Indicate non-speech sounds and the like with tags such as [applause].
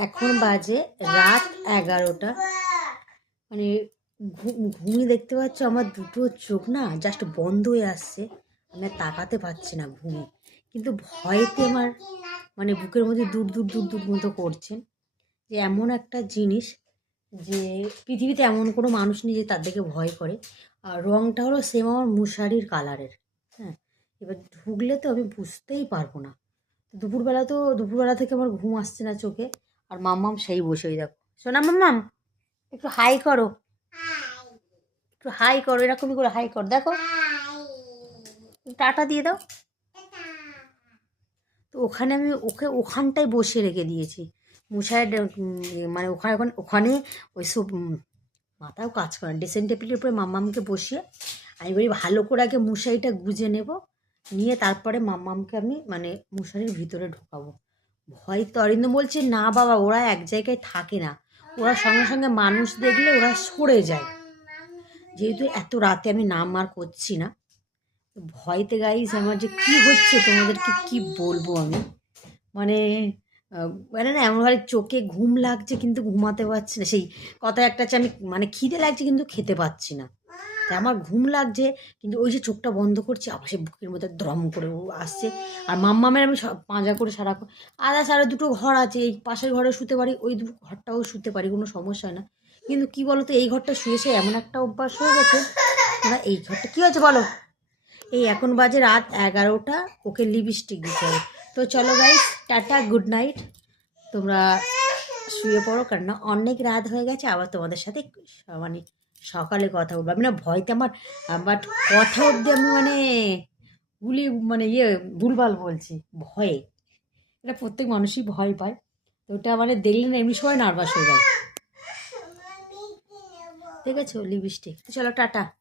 এখন বাজে রাত এগারোটা। মানে ঘুমিয়ে দেখতে পাচ্ছ আমার দুটো চোখ না জাস্ট বন্ধ হয়ে আসছে। আমি আর তাকাতে পারছি না ঘুমে। কিন্তু ভয়তে আমার মানে বুকের মধ্যে দূর দূর দূর দূর মতো করছে যে এমন একটা জিনিস যে পৃথিবীতে এমন কোনো মানুষ নেই যে তার দিকে ভয় করে। আর রঙটা হলো সেম আমার মশারির কালারের হ্যাঁ। এবার ঢুকলে তো আমি বুঝতেই পারব না। দুপুরবেলা তো, দুপুরবেলা থেকে আমার ঘুম আসছে না চোখে। আর মাম্মাম সেই বসেই দেখো। শোনা মাম্মাম, একটু হাই করো। একটু হাই করো, এরকমই করে হাই করো, দেখো। টাটা দিয়ে দাও। তো ওখানে আমি ওকে ওখানটায় বসে রেখে দিয়েছি। মশাই মানে ওখানে ওখানে ওখানে ওই সব মাথাও কাজ করে ড্রেসিং টেবিলের উপরে মাম্মামকে বসিয়ে আমি বলি, ভালো করে আগে মশারিটা গুজে নেব। নিয়ে তারপরে মাম্মামকে আমি মানে মশারির ভিতরে ঢোকাবো। ভয় তো অরিন্দ বলছে, না বাবা, ওরা এক জায়গায় থাকে না। ওরা সঙ্গে সঙ্গে মানুষ দেখলে ওরা সরে যায়। যেহেতু এত রাতে আমি নাম আর করছি না, ভয়তে গাইস আমার যে কি হচ্ছে, তোমাদেরকে কি বলব আমি? মানে মানে না এমনভাবে চোখে ঘুম লাগছে, কিন্তু ঘুমাতে পারছি না। সেই কথা একটা হচ্ছে আমি মানে খিদে লাগছে, কিন্তু খেতে পাচ্ছি না। তা আমার ঘুম লাগছে, কিন্তু ওই যে চোখটা বন্ধ করছি, আবার সে বুকের মধ্যে দ্রম করে আসছে। আর মাম্মামের আমি পাঁজা করে সারা আলাদা সারা দুটো ঘর আছে, এই পাশের ঘরে শুতে পারি, ওই ঘরটাও শুতে পারি, কোনো সমস্যা না। কিন্তু কি বলো তো এই ঘরটা শুয়েছে এমন একটা অভ্যাস হয়ে গেছে। না এই ঘরটা, কী হয়েছে বলো? এই এখন বাজে রাত এগারোটা, ওকে লিপস্টিক দিতে হবে। তো চলো গাইস টাটা গুড নাইট তোমরা শুয়ে পড়ো কারণ অনেক রাত হয়ে গেছে, আবার তোমাদের সাথে মানে সকালে কথা বলব। আমি না ভয়তে আমার বাট কথা অবধি আমি মানে গুলি মানে ইয়ে ভুলভাল বলছি ভয়ে। এটা প্রত্যেক মানুষই ভয় পায়। তো ওটা মানে দেখলে না এমনি সবাই নার্ভাস হয়ে যায়। [laughs] ঠিক আছে লিপস্টিক? তো চলো টাটা।